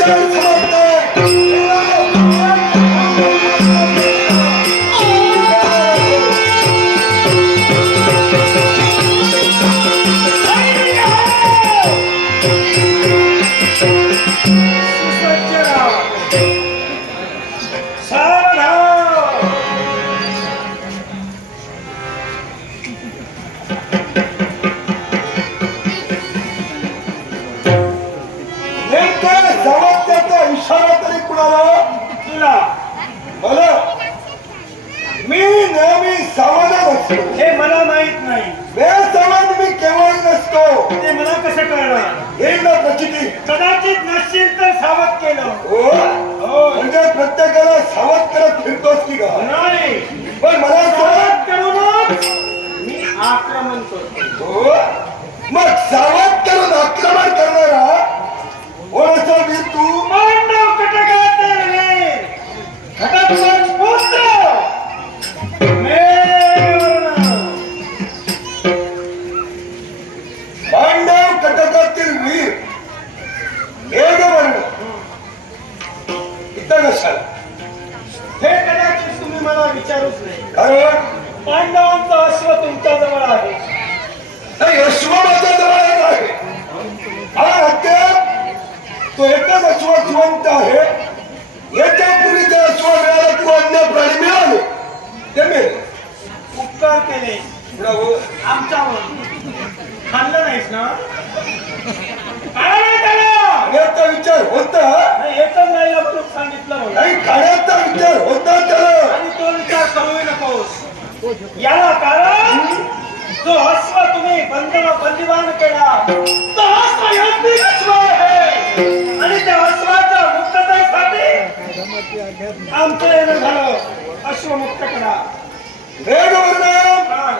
क्षण सुसज्ज कशाला हे कदाचित तुम्ही मला विचारूच नाही. कारण पांडवांचा अश्व तुमच्या जवळ आहे. नाही अश्व माझ्या जवळ एक आहे. अद्याप तो एकच अश्व जिवंत आहे. याच्यापूर्वी ते अश्व मिळाला किंवा अन्य प्राणी मिळाले. ते मेले उपकार केले. ब्रावो. आमच्यावर. खाल्लं नाहीस ना? खाण्याचा विचार होता. नाही, एकच नाही म्हणून सांगितलं नाही खाण्याचा विचार होता त्याला आणि तो विचार करूही नकोस. याला कारण जो अश्व तुम्ही बंद बंदिवान केला तो अश्व यांत्रिक अश्व आहे. आणि त्या अश्वाच्या मुक्ततेसाठी आमचं येणं झालं. अश्व मुक्त करा. वेगवर्ण काय?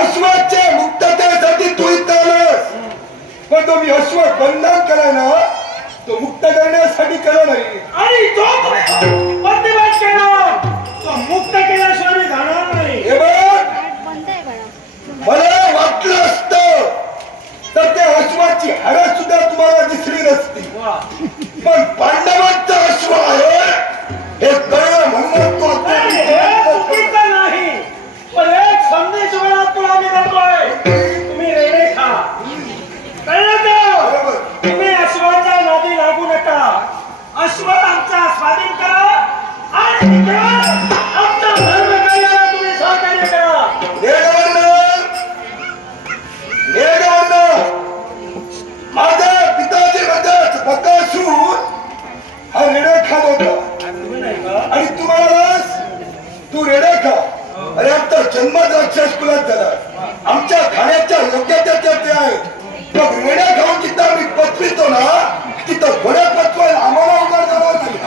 अश्वाच्या मुक्ततेसाठी तू इथं पण तो मी अश्व बंधन कराय ना तो मुक्त करण्यासाठी करा नाही. आणि तुम्ही बंदिवान केला तो मुक्त केल्याशिवाय जाणार नाही. हे बघ. मला वाटलं असतं तर त्या अश्वाची हाडं सुद्धा तुम्हाला दिसली नसती. पण तू रेडा खा अरे आमचा राक्षस कुलात झाला. आमच्या खाण्याच्या योग्यतेच्या ते आहेत मग रेड्या खाऊन जिथं आम्ही पचवितो ना तिथं घोड्या पचवायला आम्हाला उगार जाणार नाही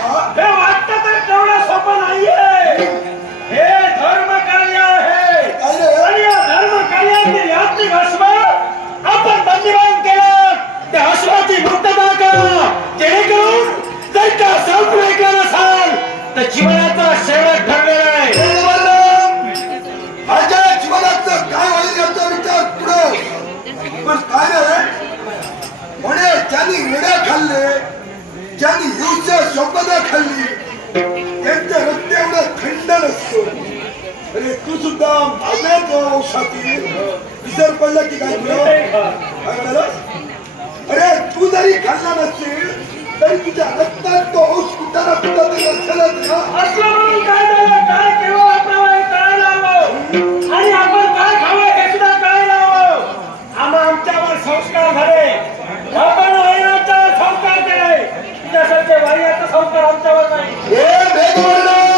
वाटतं तर तेवढं सोपं नाहीये. हे धर्म कार्य आहे? आणि या धर्म कार्यातील यात्रिक अश्व आपण बंदिवान केलं. त्या अश्वाची मुक्तता करा जेणेकरून जर का असाल तर जीवनाचा शेवट ठरलेला म्हणे ज्यांनी रेड्या खाल्ले ज्यांनी हिंसा शोभना खाल्ली त्यांचं रक्त एवढं थंड नसतो. अरे तू सुद्धा माझ्या वंशातील विसर पडला की काय तुला? अरे तू जरी खाल्ला नसेल तरी तुझ्या रक्तात तो औष कुठं कुठं तरी असेलच ना? म्हणून काय झालं? काय केव्हा वापरावं हवं आणि आपण काय खावं हे सुद्धा कळायला हवं आम्हा आमच्यावर संस्कार झाले आपण वैराचा संस्कार केले तुझ्यासारखे वाईयाचा संस्कार आमच्यावर नाही हे भेदवर्ण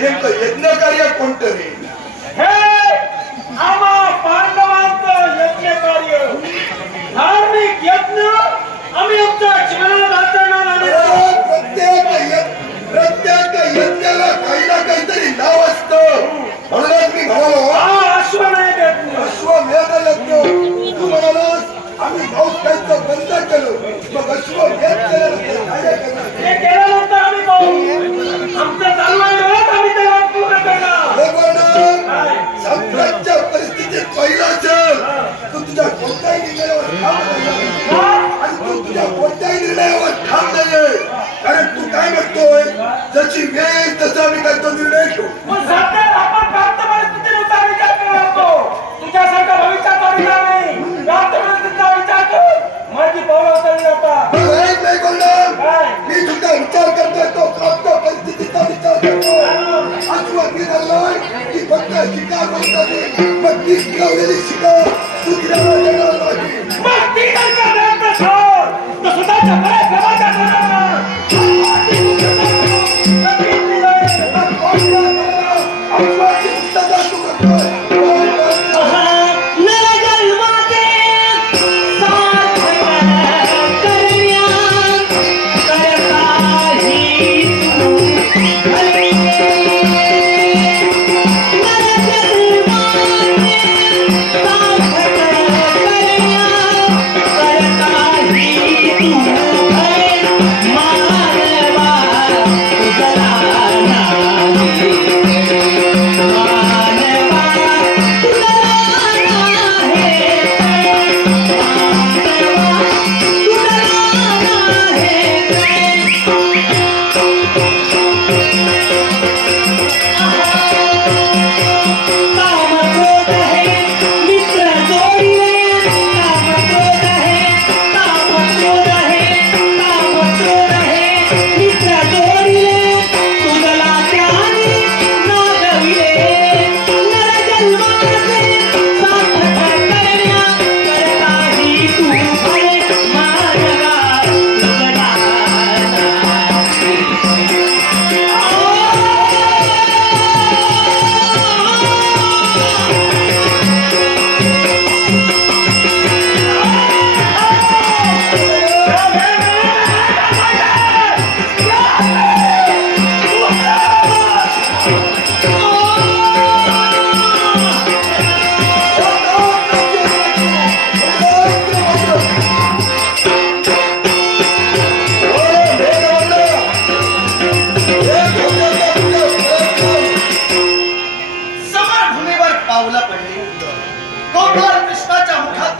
हे यज्ञ कार्य कोणतं रे? हे आम्हा पांडवांचं यज्ञ कार्य. धार्मिक यज्ञ आम्ही आमच्या जीवनात आचरणार आहोत. प्रत्येक प्रत्येक यज्ञाला काही ना काहीतरी नाव असतं. म्हणूनच मी म्हणालो अश्वमेध यज्ञ. अश्वमेध यज्ञ. तू म्हणालास आम्ही भाऊ त्यांचं बंद केलं. मग अश्वमेध केल्यानंतर काय केलं ते केल्यानंतर आम्ही भाऊ. आमचं चालू आहे संकटच्या परिस्थितीत पहिला असेल तू तुझ्या कोणत्याही निर्णयावर ठाम नाही आणि तू तुझ्या कोणत्याही निर्णयावर ठाम नाहीये कारण तू काय म्हणतोय जशी वेळ तसा मी करतो Happy!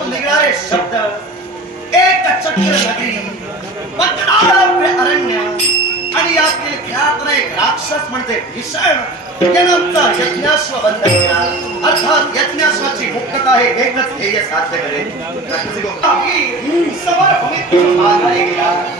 कृष्णाच्या निघणारे शब्द एक चक्र नदी अरण्य आणि यातील खेळातून एक राक्षस म्हणजे भीषण यानं यज्ञाश्व बंद केला. अर्थात यज्ञाश्वाची मुक्तता हे एकच ध्येय साध्य करेल. आम्ही गेला.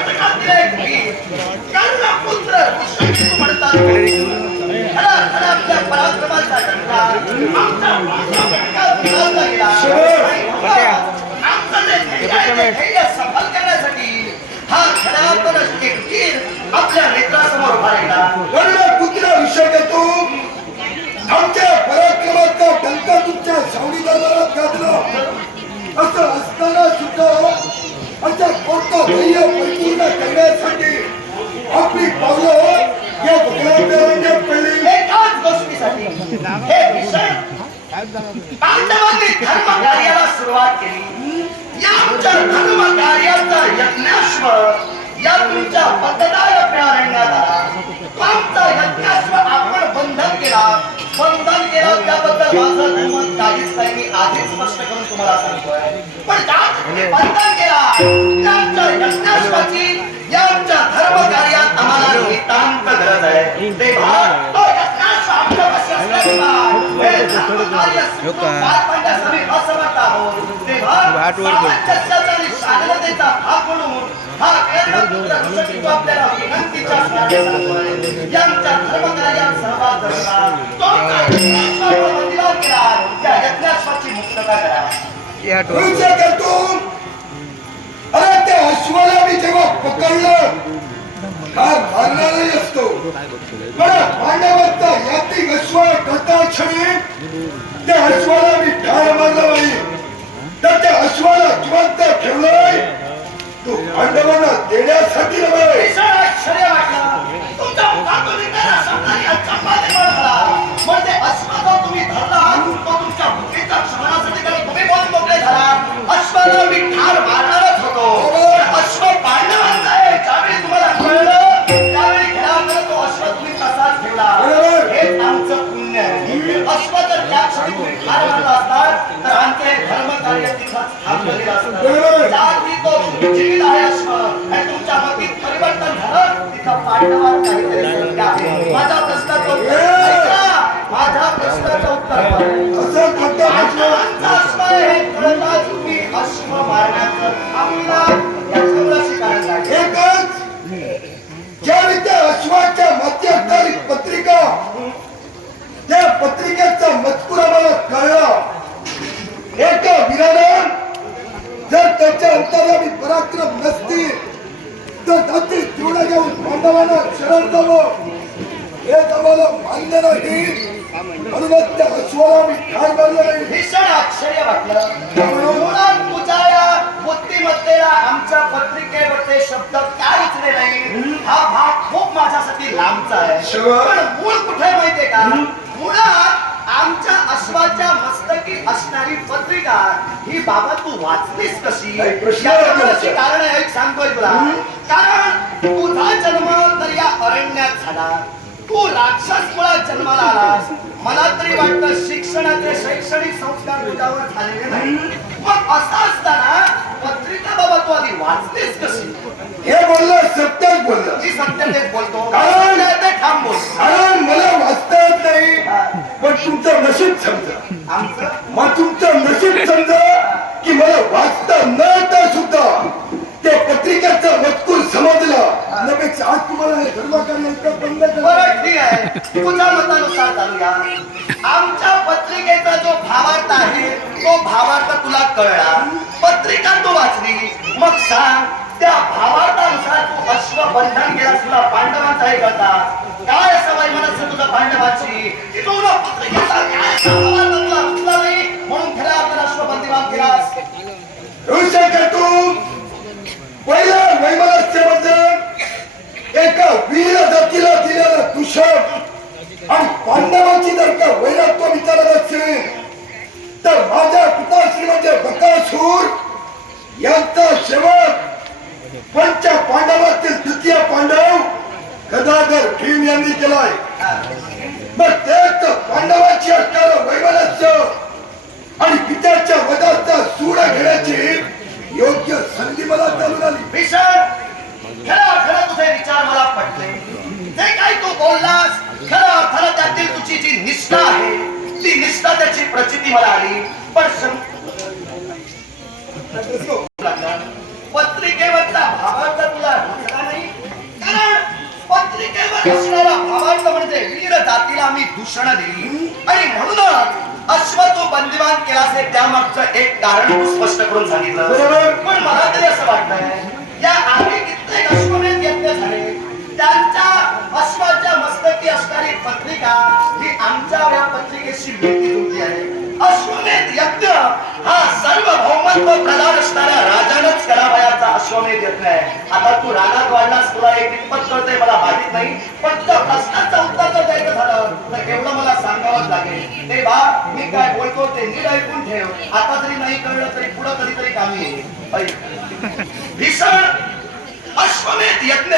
सफल करण्यासाठी हा खऱ्यातूनच एक आपल्या नेत्रासमोर उभा राहिला विषय तू आमच्या पराक्रमाचा डंका तुमच्या सावली दरबारात घातला तुमच्या मतदार तो आमचा यज्ञाश्व आपण बंधन केला. बंधन केलं त्याबद्दल माझं धर्म काहीच नाही. मी आधीच स्पष्ट करून तुम्हाला सांगतोय. पण का तुम्ही बंधन केला. त्या आमच्या यज्ञाश्वाची या आमच्या धर्म कार्यात आम्हाला नितांत गरज आहे. तो यज्ञाश्व आमच्यापाशी असल्यामुळे हे धर्म कार्य सुखरूप पार पाडण्यास आम्ही असमर्थ हा विचार करतो अरे त्या अश्वाला पकडलं ठार मारणारही असतो. पण पांडवांचा यात्री अश्वाला करता क्षणी त्या अश्वाला मी ठार मारला नाही चंपाने मला म्हणजे जो तुम्ही धरला तो तुमच्या बुद्धीच्या क्षमणासाठी त्याला तुम्ही बोलून मोकळे झाला अश्वाला मी ठार मारणारच होतो. पण अश्व पांडवांचा आहे. ज्यावेळी तुम्हाला कळलं त्यावेळी खेळावर तो अश्व तुम्ही तसाच ठेवला. बरोबर. हेच आमचं पुण्य आहे. अश्व जर त्या क्षणी तुम्ही ठार मारला असतात तर आमचे धर्म कार्य तिथंच थांबलेलं बरोबर. असतं जाती तो जीवित आहे अश्व. आणि तुमच्या मतीत परिवर्तन झालं. तिथं पांडवात काहीतरी शंका आहे. माझ्या प्रश्नाचं उत्तर. ऐका. माझ्या प्रश्नाचं उत्तर. बरं. असं करता पांडवांचा अश्व आहे. हे कळताच तुम्ही अश्व मारण्याचं थांबला याच्यावर अशी कारण नाही एकच. ज्यावेळी त्या अश्वाच्या मध्यंतरी पत्रिका त्या पत्रिकेचा मजकूर आम्हाला कळला जर त्याच्या अंतर्यामी पराक्रम नसतील तर त्याची जीवन घेऊन पांडवांना शरण जावं. हे आम्हाला मान्य नाही. म्हणूनच त्या अश्वाला मी ठार मारलं नाही. भीषण आश्चर्य वाटलं. तुझ्या या बुद्धिमत्तेला आमच्या पत्रिकेवर ते शब्द काय इचले नाही. हा भाग खूप माझ्यासाठी लांबचा आहे. पण मूळ कुठे माहितीये का? मुळात आमच्या अश्वाच्या मस्तकी असणारी पत्रिका ही बाबा तू वाचलीस कशी? अशी कारण आहे एक सांगतोय तुला. कारण तुझा जन्म तर या अरण्यात झाला. तू राक्षस मुळात जन्माला आलास. मला तरी वाटतं शिक्षणाचे शैक्षणिक संस्कार तुझ्यावर झालेले नाही. मग असं असताना पत्रिका बाबा तू आधी वाचतेस कशी? हे बोललं सत्याच बोललं. मी सत्य बोलतो कारण- सत्य आहे ते ठाम बोल कारण मला वाचता येत नाही पण तुमचं नशीब समजा आमचं मग तुमचं नशीब समजा की मला वाचता न येता सुद्धा त्या पत्रिकेचा मजकूर समजला. त्यापेक्षा आज तुम्हाला हे धर्मकार्य इतकं बंद करा बरं ठीक आहे. तुझ्या मतानुसार चालूया. आमच्या पत्रिकेचा जो भावार्थ आहे तो भावार्थ तुला कळला. पत्रिका तू वाचली. मग सांग त्या भावार्थानुसार तू अश्वबंधन केला तुला पांडवांचा हे करता. काय सवय मनस तुझं पांडवाची? तुला पत्रिकेचा काय भावार्थ तुला सुचला नाही म्हणून खऱ्या अर्थानं अश्वबंदिवान केलास होऊ शके तू पहिलं वैमनस्यबद्दल एका वीर जातीला दिलेलं दूषण आणि पांडवाची जर का वैरत्व विचारत असेल तर माझ्या पिताश्री म्हणजे बकासूर यांचा शेवट पंच पांडवातील द्वितीय पांडव गदाधर भीम यांनी केलाय. मग तेच पांडवाची असणार वैमनस्य आणि पित्याच्या वधाचा सूड घेण्याची योग्य संधी मला चालून आली. भीषण खरा खरा तुझे विचार मला पटले. जे काही तू बोललास ती निष्ठा त्याची प्रचिती मला आली. पण पत्रिकेवरचा भावार्थ तुला नाही? कारण पत्रिकेवर असणारा भावार्थ म्हणजे वीर जातीला मी दूषण दिली आणि म्हणूनच अश्व तू बंदिवान केलास हे त्यामागचं एक कारण स्पष्ट करून सांगितलं. पण मला तरी असं वाटतंय या आधी कित्येक अश्वमेध यज्ञ झाले. त्यांच्या अश्वाच्या मस्तकी असणारी पत्रिका ही आमच्या या पत्रिकेशी मिळती होती आहे. अश्वमेध यज्ञ हा सार्वभौमत्व प्रदान असणाऱ्या राजानच करावयाचा अश्वमेध यज्ञ आहे. आता तू रानात वाढलास तुला एक किंमत कळतंय मला माहीत नाही पण तुझ्या प्रश्नाचं उत्तर जर द्यायचं झालं तर एवढं मला सांगावंच लागेल. ते बा मी काय बोलतो ते नीट ऐकून ठेव. आता जरी नाही कळलं तरी पुढं कधीतरी कामी येईल. भीषण अश्वमेध यज्ञ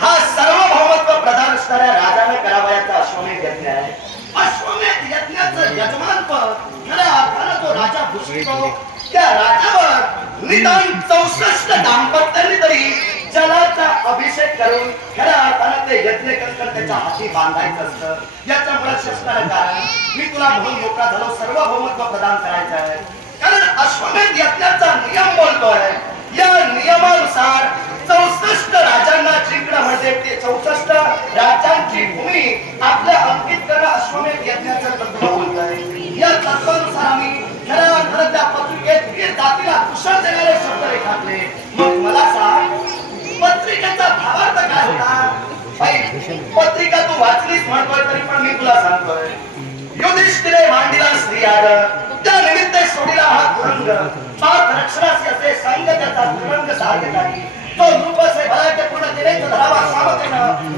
हा सार्वभौमत्व प्रदान असणाऱ्या राजाने करावयाचा अश्वमेध यज्ञ आहे. अश्वमेध यज्ञाचं यजमानपद खऱ्या अर्थानं तो राजा भूषितो त्या राजावर निदान चौसष्ट दाम्पत्याने तरी जलाचा अभिषेक करून खऱ्या अर्थानं ते यज्ञ करत त्याच्या हाती बांधायचं असतं. याच्यामुळे असणारं कारण मी तुला म्हणून मोकळा झालो. सार्वभौमत्व प्रदान करायचं आहे. कारण अश्वमेध यज्ञाचा नियम बोलतोय. या नियमानुसार चौसष्ट राजांना जिंकणं म्हणजे ते चौसष्ट राज्यांची भूमी आपल्या अंकित करणं अश्वमेध यज्ञाचं तत्व या तत्वानुसार आम्ही त्या पत्रिकेत वीर जातीला कुशल देणारे शब्द रेखाटले मग मला सांग पत्रिकेचा भावार्थ काय होता? पत्रिका तू वाचलीस म्हणतोय तरी पण मी तुला सांगतोय. युधिष्ठिरे मांडिला स्त्रियार त्या निमित्त सोडिला हा तुरंग. तुरंग असे भलाटे पूर्ण धरावा सामतेनं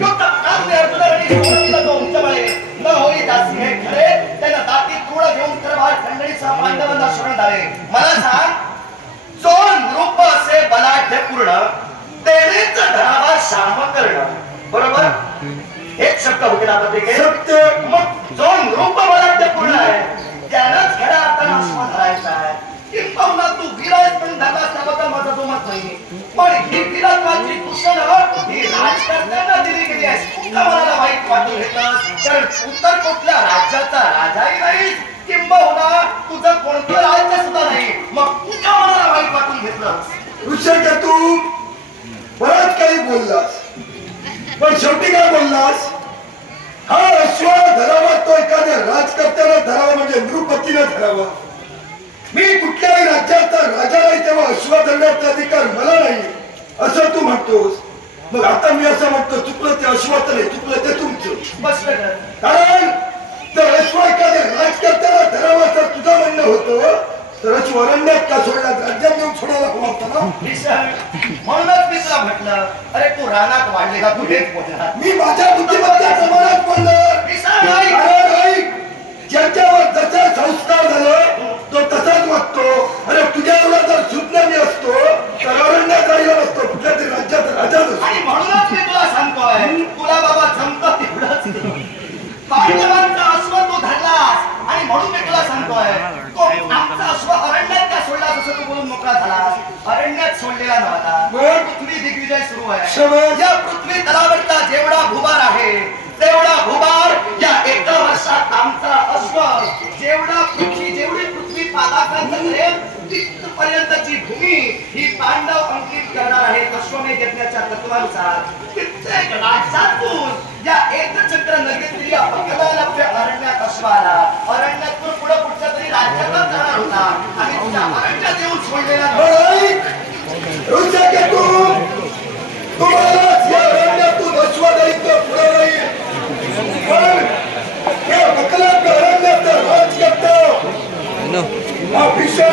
तो उंच बळे न होई दासी हे खरे त्यानं दाती क्रूड घेऊन करभार खंडणीचा पांडवांना शरण मला सांग जो नृप असे बलाढ्य पूर्ण तेनेच धरावा साम करणं बरोबर हेच शब्द होते ना पत्रिकेत सत्य मग जो नृप बलाढ्य पूर्ण आहे. त्यानंच खऱ्या अर्थानं आस्वाद धरायचा आहे. किंबहुना तू विराज म्हणून धरलास त्याबद्दल माझं दुमत नाही पण ही विराजवाची ही राजकारण्यांना दिली गेली आहे वाईट वाटून कारण उत्तर कुठल्या राज्याचा राजाही नाही किंबहुना तुझं कोणतं राज्य सुद्धा नाही. मग मनाला वाईट वाटून घेतलं. तू काही बोललास. पण शेवटी काय बोललास? हा अश्व धरावा तो एखाद्या राजकर्त्याला धरावा म्हणजे नृपतीने धरावा. मी कुठल्याही राज्याचा राजा नाही तेव्हा अश्व धरण्याचा अधिकार मला नाही. असं तू म्हणतोस. मग आता मी असं म्हणतो चुकलं ते अश्वाचं नाही चुकलं ते तुमचं. कारण जर अश्व एखाद्या राजकर्त्याला धरावा तर तुझं म्हणणं होतं तर अश्व अरण्यात का सोडला? राज्यात येऊन सोडायला हवा होता ना. म्हणूनच मी तुला म्हटलं अरे तू रानात वाढले का? तू हेच बोलला. मी माझ्या बुद्धिमत्ता प्रमाणात ऐक, ज्याच्यावर जसा संस्कार झालं तो तसाच वागतो. अरे तुझ्या एवढा जर सुज्ञानी असतो तर नसतो. कुठल्या तरी राज्यात राजाच असतो आणि म्हणूनच मी तुला सांगतोय तुला बाबा जमतं तेवढंच पांडवांचा अश्व तू धरलास. आणि म्हणून मी तुला सांगतोय तो आमचा अश्व अरण्यात का सोडलास असं तू बोलून मोकळा झालास. अरण्यात सोडलेला नव्हता? पृथ्वी दिग्विजय सुरू आहे. या पृथ्वी तलावरचा जेवढा भुबार आहे तेवढा भुबार या एका वर्षात आमचा अश्व जेवढा पृथ्वी पर्यंतची भूमी ही पांडव अंकित करणार आहे अश्वमेध यज्ञाच्या तत्वानुसार. कित्येक राज्यातून या एकचक्र नगरीतील अपकदालभ्य अरण्यात अश्वाला अरण्यातून पुढे कुठच्या तरी राज्यातच जाणार होता. आणि तुझ्या अरण्यात येऊन सोडलेला नव्हता. या अरण्यातून अश्वदैत्य पुढे राहील पण हे मकलाच्या अरण्यात राज करतो नो हा भीषण